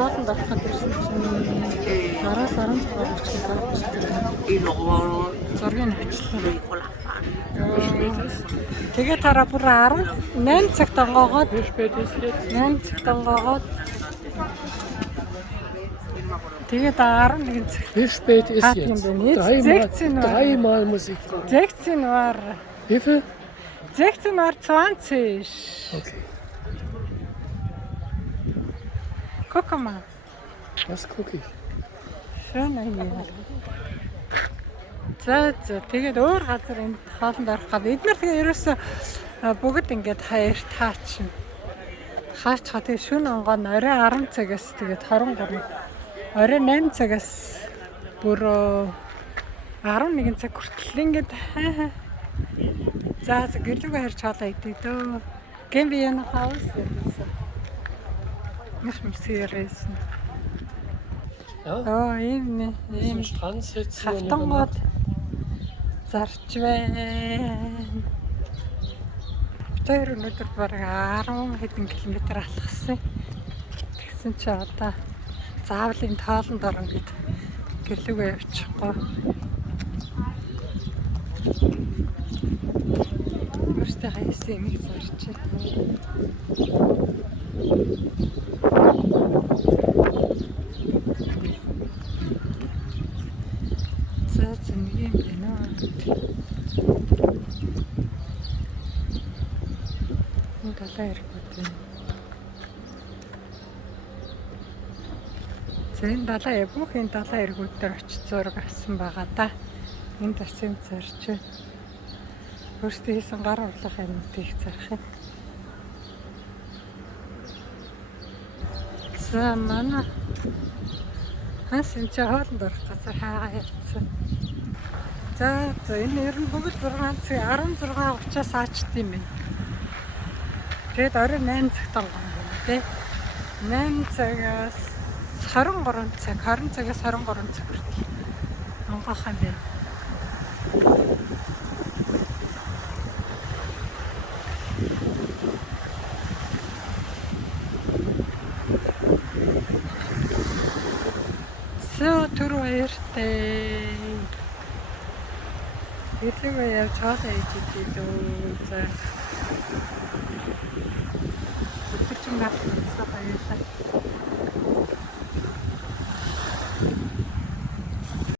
хоолнд орох гэдэг ирсэн чинь 10-аас 16 гарчдаг. Зургийг авчлаа. Тэгээ тараа бүр 18 цагт онгоогоод 8 цагт онгоогоод тэгээ 11 цаг. Wie spät ist jetzt? Dreimal Musik. 16 war. Wie viel? 16 war 20. Okay. Guck mal. Was gucke ich? Schön hier. За тэгээд өөр газар энэ хоолнд орох гад эдгээр тэгээ ерөөсө бүгд ингээд хоёр таачна. Хаач тэгээ шөнө онгоо нь орой 10 цагаас тэгээд 23. Орой 8 цагаас бүр 11 цаг хүртэл ингээд за гэлүүгээ харж хоолоо идэх дөө. Gehen wir nach Hause? Nicht mehr seriös. Ja? Oh, eben. Am Strand sitzen und Хавтангууд зарч байна. Тэр өнөдөр бараг 10 хэдэн километр алхсан. Тэгсэн чи одоо заавал энэ тоолонд орно гэд гэлүүгээ явчихгүй. Өөртөө хаясан юм зарч байна. Нэг юм байна. Энэ талаа ирэхгүй. Зэн далаа бүх энэ далаа иргүүд дээр очиж зураг авсан байгаа да. Энд тасым зарч байна. Өөртөө хийсэн гар урлах юмнуудыг зарах юм. За манай хасан ч хоолнд орох газар хаагаа явцсан. За энэ ер нь бүгд 6 цаг 16:30-аас аачт юм байна. Тэгээд орой 8 цагт онгоо тий. 8 цагаас 23 цаг 20 цагаас 23 цаг хүртэл онгоох юм байна. Түр баяртай. Гэлүүгээ явж хоолоо хийж идэх дөө. За. Өдөр чинь багтсан баярлалаа.